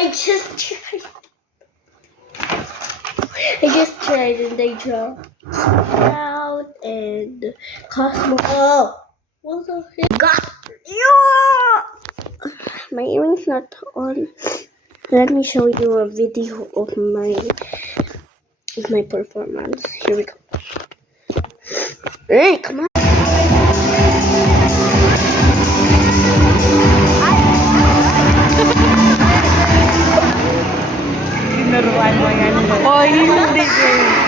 I just tried and I dropped out and Cosmo. Oh, what the heck? God, yeah! My earring's not on. Let me show you a video of my performance. Here we go. Hey, come on. Tinuruan mo yan. Oh, hindi.